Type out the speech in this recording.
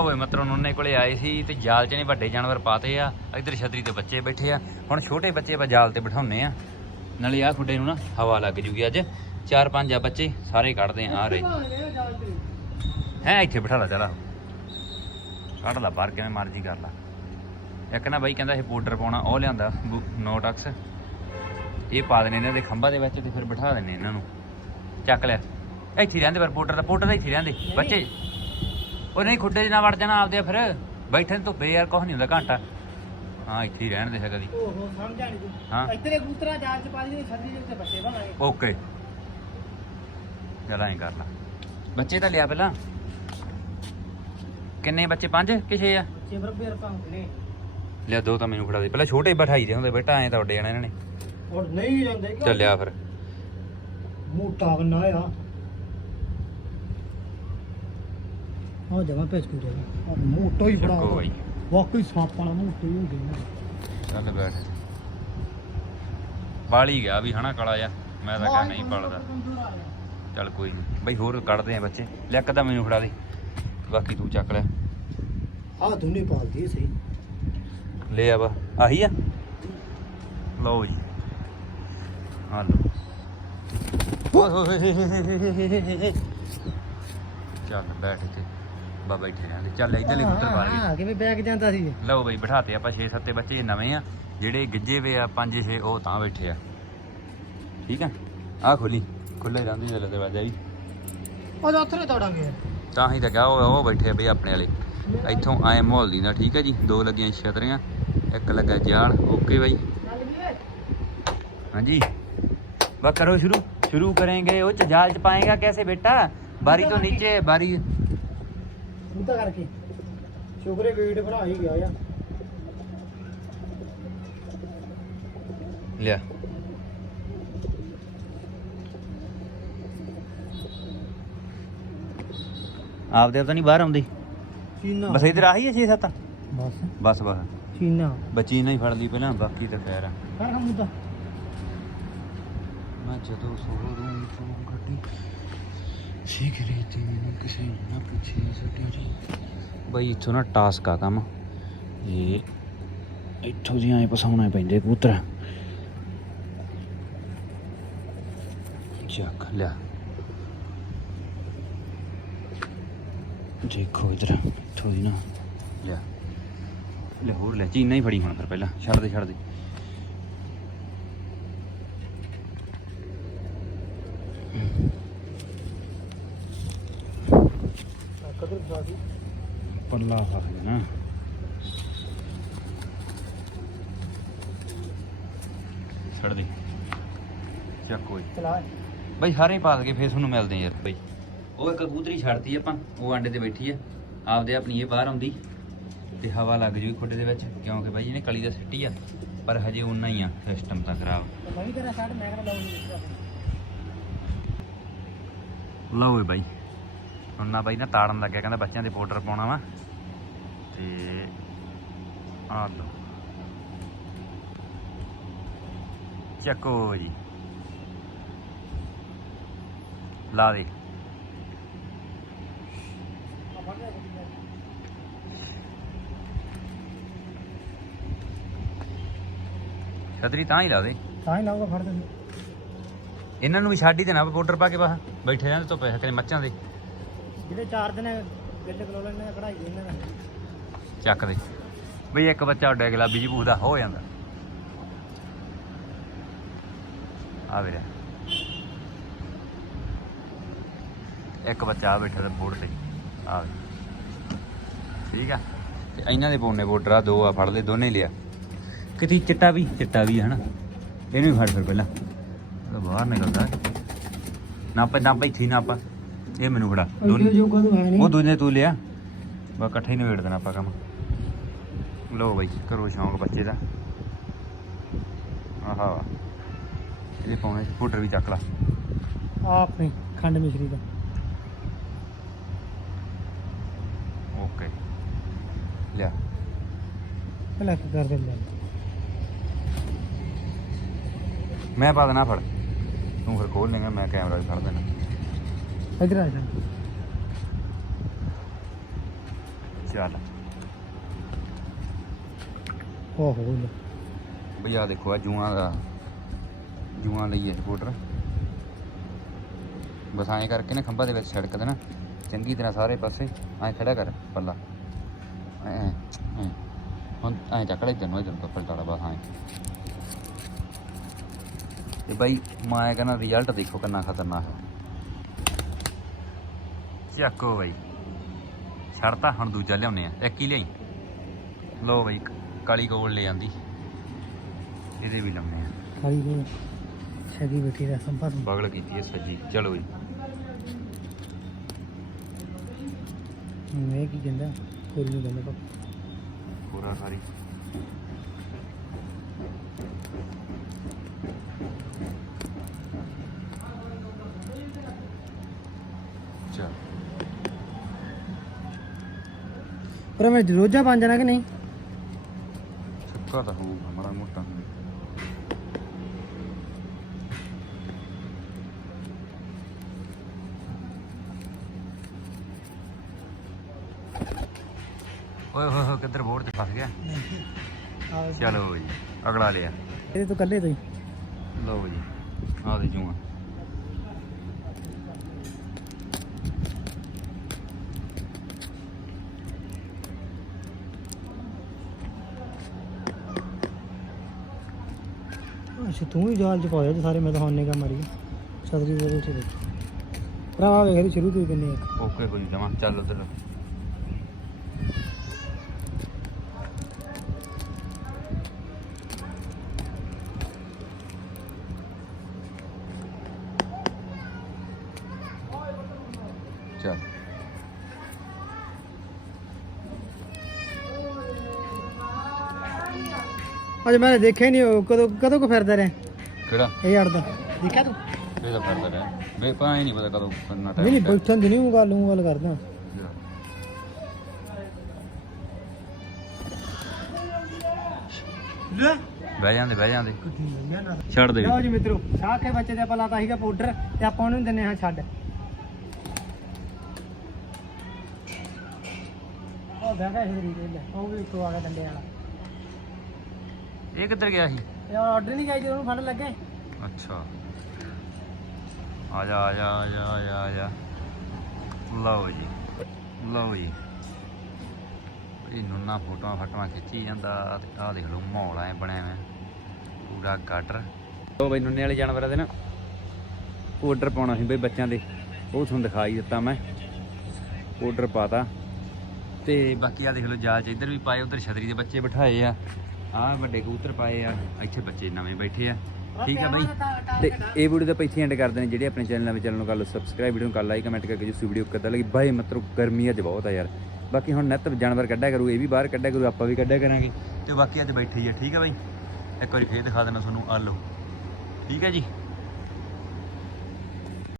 ਹੋਵੇ ਮਤਰੋਂ ਉਹਨੇ ਕੋਲੇ ਆਏ ਸੀ ਤੇ ਜਾਲ 'ਚ ਨੇ ਵੱਡੇ ਜਾਨਵਰ ਪਾਤੇ ਆ। ਇਧਰ ਛਤਰੀ ਤੇ ਬੱਚੇ ਬੈਠੇ ਆ। ਹੁਣ ਛੋਟੇ ਬੱਚੇ ਆਪਾਂ ਜਾਲ ਤੇ ਬਿਠਾਉਨੇ ਆ। ਨਾਲੇ ਆ ਖੁੱਡੇ ਨੂੰ ਨਾ ਹਵਾ ਲੱਗ ਜੂਗੀ ਅੱਜ। ਚਾਰ ਪੰਜ ਆ ਬੱਚੇ, ਸਾਰੇ ਕੱਢਦੇ ਆ ਆ ਹੈ, ਇੱਥੇ ਬਿਠਾ ਲਾ, ਚਲਾ ਕੱਢ ਲਾ ਬਾਹਰ, ਕਿਵੇਂ ਮਰਜ਼ੀ ਕਰ ਲਾ। ਇੱਕ ਨਾ ਬਾਈ ਕਹਿੰਦਾ ਇਹ ਪਾਊਡਰ ਪਾਉਣਾ, ਉਹ ਲਿਆਂਦਾ ਨੋਟਕਸ ਇਹ ਪਾ ਦੇਣੇ ਇਹਨਾਂ ਦੇ ਖੰਭਾਂ ਦੇ ਵਿੱਚ ਤੇ ਫਿਰ ਬਿਠਾ ਦੇਣੇ ਇਹਨਾਂ ਨੂੰ। ਚੱਕ ਲਿਆ। ਇੱਥੇ ਰਹਿੰਦੇ ਪਰ ਪਾਊਡਰ ਦਾ ਪਾਊਡਰ ਇੱਥੇ ਰਹਿੰਦੇ। ਬੱਚੇ ਉਹ ਨਹੀਂ ਖੁੱਡੇ 'ਚ ਨਾ ਵੜ ਜਾਣਾ ਆਪਦੇ ਫਿਰ। ਬੈਠੇ ਨੂੰ ਧੁੱਪੇ ਯਾਰ ਕੁਛ ਨਹੀਂ ਹੁੰਦਾ ਘੰਟਾ। ਹਾਂ ਇੱਥੇ ਹੀ ਰਹਿਣ ਦੇ ਹੈਗਾ ਦੀ ਓਹੋ ਸਮਝਾ ਨਹੀਂ ਤੂੰ। ਹਾਂ। ਕਬੂਤਰਾ ਜਾਲ ਚ ਪਾ ਦੀ ਛੱਡੀ ਦੇ ਉੱਤੇ ਬੱਚੇ ਬਣਾਏ ਓਕੇ। ਚਲ ਐਂ ਕਰ ਲਾ। ਬੱਚੇ ਤਾਂ ਲਿਆ ਪਹਿਲਾਂ। ਕਿੰਨੇ ਬੱਚੇ? ਪੰਜ? ਕਿ ਛੇ ਆ? ਬੱਚੇ ਨੇ। ਲਿਆ ਦੋ ਤਾਂ ਮੈਨੂੰ ਫੜਾ ਦੇ। ਪਹਿਲਾਂ ਛੋਟੇ ਬਿਠਾਈ ਦੇ ਹੁੰਦੇ ਬੇਟਾ ਐਂ ਤਾਂ ਉੱਡੇ ਜਾਣਾ ਇਹਨਾਂ ਨੇ। ਔਰ ਨਹੀਂ ਜਾਂਦੇ ਚੱਲਿਆ ਫਿਰ। ਮੋਟਾ ਆ। ਆ ਜਮਾ ਭੇਜ ਕੂ ਜਾ ਮੋਟਾ ਹੀ ਬੜਾ ਚੱਕੋ ਬਾਈ। ਵਾਕਈ ਸੱਪ ਵਾਲਾ ਮੋਟਾ ਹੀ ਹੋ ਗਿਆ ਚੱਲ ਬੈਠ ਪਾਲੀ ਗਿਆ ਵੀ ਹਨਾ ਕਾਲਾ ਜਾ ਮੈਂ ਤਾਂ ਕਹਾਂ ਨਹੀਂ ਪਾਲਦਾ। ਚੱਲ ਕੋਈ ਨਹੀਂ ਬਈ ਹੋਰ ਕੱਢਦੇ ਆ ਬੱਚੇ। ਲੈ ਇੱਕ ਤਾਂ ਮੈਨੂੰ ਫੜਾ ਦੇ। ਬਾਕੀ ਤੂੰ ਚੱਕ ਲੈ। ਆ ਦੋਨੇ ਪਾਲਦੀ ਸਹੀ। ਲੈ ਆ ਵਾ। ਆਹੀ ਆ? ਲਓ ਜੀ। ਹਾਂ ਲਓ। ਓਏ ਹੋਏ ਹੋਏ ਹੋਏ ਹੋਏ ਹੋਏ ਹੋਏ ਹੋਏ। ਚੱਲ ਬੈਠ ਇੱਥੇ। ਆਪਾਂ ਬੈਠੇ ਆ ਚੱਲ ਇਧਰਲੇ ਹਾਂ, ਕੂਟਰ ਪਾ ਲਈਏ ਹਾਂ ਕਿਵੇਂ ਬੈਗ ਜਾਂਦਾ ਸੀ? ਲਓ ਬਈ ਬਿਠਾਤੇ ਆਪਾਂ 6-7 ਬੱਚੇ ਨਵੇਂ ਆ। ਜਿਹੜੇ ਗਿੱਜੇ ਵੇ ਆ 5-6 ਉਹ ਤਾਂ ਬੈਠੇ ਆ। ਠੀਕ ਆ? ਆ ਖੋਲੀ। ਖੁੱਲੇ ਜਾਂਦੀ ਦੇ ਦਰਵਾਜ਼ਾ ਜੀ ਉਹ ਉੱਥੇ ਤੋੜਾਂਗੇ ਤਾਂ ਹੀ ਤਾਂ ਕਿਹਾ ਉਹ ਬੈਠੇ ਬਈ ਆਪਣੇ ਵਾਲੇ। ਇੱਥੋਂ ਆਏ ਮਾਹੌਲ ਦੀ ਨਾ ਠੀਕ ਆ ਜੀ? ਦੋ ਲੱਗੀਆਂ ਛਤਰੀਆਂ ਇੱਕ ਲੱਗਾ ਜਾਲ। ਓਕੇ ਬਾਈ। ਹਾਂਜੀ। ਬਾ ਕਰੋ ਸ਼ੁਰੂ। ਸ਼ੁਰੂ ਕਰਾਂਗੇ ਉਹ ਚਾਲ ਚ ਪਾਏਗਾ ਕੈਸੇ ਬੇਟਾ? ਬਾਰੀ ਤੋਂ ਨੀਚੇ ਬਾਰੀ ਸਿੱਧਾ ਕਰਕੇ। ਸ਼ੁਕਰੇ ਵੇਟ ਬਣਾ ਹੀ ਗਿਆ ਆ ਲਿਆ। ਆਪਦੇ ਆਪ ਤਾਂ ਨਹੀਂ ਬਾਹਰ ਆਉਂਦੀ। ਚੀਨਾ। ਬਸ ਇਧਰ ਆਹੀ 6-7 ਬਸ। ਬਸ ਬਸ। ਚੀਨਾ। ਬੱਚੀ ਨਹੀਂ ਫੜ ਲਈ ਪਹਿਲਾਂ ਬਾਕੀ ਤਾਂ ਫੇਰ ਆ। ਮੈਂ ਜਦੋਂ ਸੋਰੂ ਚੋਂ ਗੱਡੀ ਸਿੱਖ ਰਹੀ ਤੀ ਮੈਨੂੰ ਕਿਸੇ ਨਾ ਪੁੱਛੇ ਛੋਟੀ ਜੀ ਬਈ ਇੱਥੋਂ ਨਾ ਟਾਸਕ ਆ ਕੰਮ ਇਹ ਇੱਥੋਂ ਦੀ ਐ ਪਸਾਉਣੇ ਪੈਂਦੇ ਕਬੂਤਰ ਚੱਕ ਲਿਆ ਦੇਖੋ ਇਧਰ ਇੱਥੋਂ ਦੀ ਨਾ ਲਿਆ ਲੈ ਹੋਰ ਲੈ ਚੀਨਾ ਹੀ ਫੜੀ ਹੁਣ ਫਿਰ ਪਹਿਲਾਂ ਛੱਡ ਦੇ ਛੱਡ ਦੇ ਕਦਰ ਪੱਲਾ ਫਸ ਗਿਆ ਨਾ ਛੱਡ ਦੇ। ਚੱਕ ਕੋਈ ਚਲਾ। ਬਈ ਸਾਰੇ ਹੀ ਪਾ ਕੇ ਫੇਰ ਤੁਹਾਨੂੰ ਮਿਲਦੇ ਆ ਯਾਰ। ਬਈ ਉਹ ਇੱਕ ਕਬੂਤਰੀ ਛੱਡਤੀ ਆਪਾਂ ਉਹ ਆਂਡੇ ਤੇ ਬੈਠੀ ਆ। ਆਪਦੇ ਆਪਣੀ ਇਹ ਬਾਹਰ ਆਉਂਦੀ। ਤੇ ਹਵਾ ਲੱਗ ਜੂਗੀ ਖੁੱਡੇ ਦੇ ਵਿੱਚ ਕਿਉਂਕਿ ਬਾਈ ਇਹਨੇ ਕਲੀ ਦਾ ਸਿੱਟੀ ਆ ਪਰ ਹਜੇ ਉਨਾ ਹੀ ਆ ਸਿਸਟਮ ਤਾਂ ਖਰਾਬ। ਮੈਂ ਵੀ ਤੇਰਾ ਸਾਡ ਮੈਂ ਕਿਹੜਾ ਲਾਉਂਗੀ ਲਓ ਓਏ ਬਾਈ। ਹੁਣ ਨਾ ਬਾਈ ਨਾ ਤਾੜਨ ਲੱਗਿਆ ਕਹਿੰਦਾ ਬੱਚਿਆਂ ਦੇ ਪਾਊਡਰ ਪਾਉਣਾ ਵਾ। ਤੇ ਆ ਲਓ। ਚੱਕੋ ਜੀ। ਲਾ ਦੇ। ਛਤਰੀ ਤਾਂ ਹੀ ਲਾ ਦੇ। ਤਾਂ ਹੀ ਲਾਉਂਗਾ ਫੜ ਦੇ। ਇਹਨਾਂ ਨੂੰ ਵੀ ਛੱਡ ਹੀ ਦੇਣਾ ਪਾਊਡਰ ਪਾ ਕੇ ਬਾਹਰ। ਬੈਠੇ ਰਹਿੰਦੇ ਪੈਸੇ ਕਰੇ ਮੱਝਾਂ ਦੇ। ਜਿਹੜੇ ਚਾਰ ਦਿਨ ਗਿੱਲ ਕਲੋ ਨੇ, ਕਢਾਈ ਇਹਨਾਂ ਦਾ ਚੱਕ ਦੇ। ਬਈ ਇੱਕ ਬੱਚਾ ਉੱਡਿਆ ਗੁਲਾਬੀ ਜੀ ਪੂਦਾ ਹੋ ਜਾਂਦਾ। ਆ ਵੀਰੇ। ਇੱਕ ਬੱਚਾ ਆ ਬੈਠਾ ਤੇ ਬੋਰਡ ਤੇ। ਆ ਠੀਕ ਆ। ਤੇ ਇਹਨਾਂ ਦੇ ਪੋਨੇ ਬੋਰਡਰ ਆ, ਦੋ ਆ, ਫੜ ਲੈ, ਦੋਨੇ ਲਿਆ। ਕਿਤੇ ਚਿੱਟਾ ਵੀ ਚਿੱਟਾ ਵੀ ਹੈ ਇਹਨੂੰ ਵੀ ਫੜ ਫਿਰ ਪਹਿਲਾਂ। ਇਹ ਤਾਂ ਬਾਹਰ ਨਿਕਲਦਾ। ਨਾਪਾ ਨਾਪਾ ਇੱਥੇ ਹੀ ਨਾਪਾ। ਇਹ ਮੈਨੂੰ ਫੜਾ। ਦੋਨੇ ਜੋਗਾ ਤੂੰ ਹੈ ਉਹ ਦੂਜੇ ਤੂੰ ਲਿਆ। ਬਾ ਇਕੱਠੇ ਹੀ ਨਿਬੇੜ ਦੇਣਾ ਆਪਾਂ ਕੰਮ। ਲੋ ਬਾਈ ਕਰੋ ਸ਼ੌਂਕ ਬੱਚੇ ਦਾ। ਆਹਾ। ਇਹ ਪਾਉਣੇ ਫੁੱਟਰ ਵੀ ਚੱਕ ਲਾ। ਆਪਣੀ ਖੰਡ ਮਿਸ਼ਰੀ ਦਾ। ਓਕੇ। ਲਿਆ। ਪਹਿਲਾਂ ਕੀ ਕਰ ਦੇ ਲੈ ਮੈਂ ਪਾ ਦੇਣਾ ਫੜ। ਤੂੰ ਫਿਰ ਖੋਲ ਲੇਗਾ ਮੈਂ ਕੈਮਰਾ ਵੀ ਫੜ ਦੇਣਾ ਇਧਰ ਆ ਜਾ ਚੱਲ ਓਹੋ ਲੈ ਬਈ ਆ ਦੇਖੋ ਆ ਜੂਆਂ ਦਾ ਜੂਆਂ ਲਈ ਇਹ ਪਾਊਡਰ ਬਸ ਐਂ ਕਰਕੇ ਨਾ ਖੰਭਾਂ ਦੇ ਵਿੱਚ ਛੜਕ ਦੇਣਾ ਚੰਗੀ ਤਰ੍ਹਾਂ ਸਾਰੇ ਪਾਸੇ ਐਂ ਖੜਾ ਕਰ ਪੱਲਾ ਐਂ ਐਂ, ਐਂ। ਹੁਣ ਐਂ ਚੱਕ ਲੈ ਤੈਨੂੰ ਇਧਰ ਤੋਂ ਪਲਟਾੜਾ ਬਸ ਐਂ ਤੇ ਬਾਈ ਮੈਂ ਕਹਿੰਦਾ ਰਿਜ਼ਲਟ ਦੇਖੋ ਕਿੰਨਾ ਖਤਰਨਾਕ ਹੈ ਚੱਕੋ ਬਾਈ। ਛੜਤਾ ਹੁਣ ਦੂਜਾ ਲਿਆਉਨੇ ਆ। ਇੱਕ ਹੀ ਲਿਆਈ। ਲੋ ਬਾਈ ਕਾਲੀ ਕੋਲ ਲੈ ਜਾਂਦੀ ਇਹਦੇ ਵੀ ਲਾਉਨੇ ਆ। ਖਾਲੀ ਕੋ ਸਗੀ ਬੈਠੀ ਦਾ ਸੰਪਤ ਬਗਲ ਕੀਤੀ ਹੈ ਸੱਜੀ। ਚਲੋ ਜੀ। ਮੈਂ ਕੀ ਕਹਿੰਦਾ? ਕੋਈ ਨਹੀਂ ਕਹਿੰਦਾ ਪਰ ਪੂਰਾ ਸਾਰੀ ਚਲ ਪਰ ਮੈਂ ਰੋਜ਼ਾ ਬਣ ਜਾਣਾ ਕਿ ਨਹੀਂ? ਸੁੱਕਾ ਤਾਂ ਹੋਊਗਾ ਮਾੜਾ ਮੋਟਾ। ਓਏ ਹੋਏ ਹੋਏ ਕਿੱਧਰ ਬੋਰਡ ਤੇ ਫਸ ਗਿਆ? ਚਲੋ ਜੀ ਅਗਲਾ ਲਿਆ। ਇਹਦੇ ਤੋਂ ਕੱਲੇ ਤੋਂ ਹੀ। ਲਓ ਜੀ ਆਹ ਦੇ ਜੂਆਂ। ਅੱਛਾ, ਤੂੰ ਹੀ ਜਾਲ ਚ ਪਾਇਆ ਤੇ ਸਾਰੇ, ਮੈਂ ਤਾਂ ਹਾਨੇ ਕਾ ਮਾਰੀ ਛਤਰੀ ਦੇ ਵਿੱਚ ਭਰਾਵਾ ਵੇਖ ਸ਼ੁਰੂ ਤੋਂ ਹੀ ਕਿੰਨੇ ਇੱਕ ਓਕੇ ਕੋਈ ਜਮਾ, ਚੱਲ ਉਧਰ। ਅੱਜ ਮੈਂ ਦੇਖਿਆ ਹੀ ਨਹੀਂ ਉਹ ਕਦੋਂ ਕਦੋਂ ਕੋ ਫਿਰਦਾ ਰਿਹਾ? ਕਿਹੜਾ? ਇਹ ਅੜਦਾ ਦੇਖਿਆ ਤੂੰ? ਇਹ ਤਾਂ ਫਿਰਦਾ ਰਿਹਾ। ਵੇ ਹੀ ਨਹੀਂ ਪਤਾ ਕਦੋਂ ਕਰਨਾ ਨਹੀਂ ਨਹੀਂ ਬੈਠਣ ਦੀ ਨਹੀਂ ਉਹ ਗੱਲ ਉਹ ਗੱਲ ਕਰਦਾ। ਲੈ। ਬਹਿ ਜਾਂਦੇ ਬਹਿ ਜਾਂਦੇ। ਛੱਡ ਦੇ। ਲਓ ਜੀ ਮਿੱਤਰੋ ਸਾਖੇ ਬੱਚੇ ਦੇ ਆਪਾਂ ਲਾਤਾ ਸੀਗਾ ਪਾਊਡਰ ਤੇ ਆਪਾਂ ਉਹਨੂੰ ਦਿੰਨੇ ਹਾਂ ਛੱਡ। ਉਹ ਬੈਗਾ ਸ਼ਰੀ ਦੇ ਲੈ ਉਹ ਵੀ ਇੱਕੋ ਗਿਆ ਡੰਡੇ ਵਾਲਾ। ਇਹ ਕਿੱਧਰ ਗਿਆ ਸੀ? ਇਹ ਆਰਡਰ ਨਹੀਂ ਗਈ ਜਦੋਂ ਉਹਨੂੰ ਫੜ ਲੱਗੇ। ਅੱਛਾ। ਆ ਜਾ ਆ ਜਾ ਆ ਜਾ ਆ ਜਾ ਆ ਜਾ। ਲਓ ਜੀ ਲਓ ਜੀ। ਇਹ ਨੁੰਨਾ ਫੋਟੋਆਂ ਫਟਵਾ ਖਿੱਚੀ ਜਾਂਦਾ ਆਹ ਦੇਖ ਲਓ ਮਾਹੌਲ ਐ ਬਣਿਆ ਹੋਇਆ। ਪੂਰਾ ਗਾਟਰ ਉਹ ਬਈ ਨੁੰਨੇ ਵਾਲੇ ਜਾਨਵਰਾਂ ਦੇ ਨਾ ਆਰਡਰ ਪਾਉਣਾ ਸੀ ਬਈ ਬੱਚਿਆਂ ਦੇ। ਉਹ ਤੁਹਾਨੂੰ ਦਿਖਾਈ ਦਿੱਤਾ ਮੈਂ। ਆਰਡਰ ਪਾਤਾ। ਤੇ ਬਾਕੀ ਆ ਦੇਖ ਲਓ ਜਾਲ ਚ ਇੱਧਰ ਵੀ ਪਾਏ ਉਧਰ ਛਤਰੀ ਦੇ ਬੱਚੇ ਬਿਠਾਏ ਆ। ਆਹ ਵੱਡੇ ਕਬੂਤਰ ਪਾਏ ਆ ਇੱਥੇ ਬੱਚੇ ਨਵੇਂ ਬੈਠੇ ਆ। ਠੀਕ ਆ ਬਾਈ? ਤੇ ਇਹ ਵੀਡੀਓ ਤਾਂ ਇੱਥੇ ਐਂਡ ਕਰਦੇ ਨੇ ਜਿਹੜੇ ਆਪਣੇ ਚੈਨਲ ਨਵੇਂ ਚੈਨਲ ਨੂੰ ਕਰ ਲਓ ਸਬਸਕ੍ਰਾਈਬ ਵੀਡੀਓ ਨੂੰ ਕਰ ਲਾਈਕ ਕਮੈਂਟ ਕਰਕੇ ਜਿਸ ਵੀਡੀਓ ਕਿੱਦਾਂ ਲੱਗੀ। ਬਾਈ ਮਤਲਬ ਗਰਮੀ ਅੱਜ ਬਹੁਤ ਆ ਯਾਰ। ਬਾਕੀ ਹੁਣ ਨਿੱਤ ਜਾਨਵਰ ਕੱਢਿਆ ਕਰੂ ਇਹ ਵੀ ਬਾਹਰ ਕੱਢਿਆ ਕਰੂ ਆਪਾਂ ਵੀ ਕੱਢਿਆ ਕਰਾਂਗੇ। ਤੇ ਬਾਕੀ ਅੱਜ ਬੈਠੇ ਹੀ ਆ ਠੀਕ ਆ ਬਾਈ? ਇੱਕ ਵਾਰੀ ਫੇਰ ਦਿਖਾ ਦੇਣਾ ਤੁਹਾਨੂੰ ਆ ਲਓ। ਠੀਕ ਹੈ ਜੀ?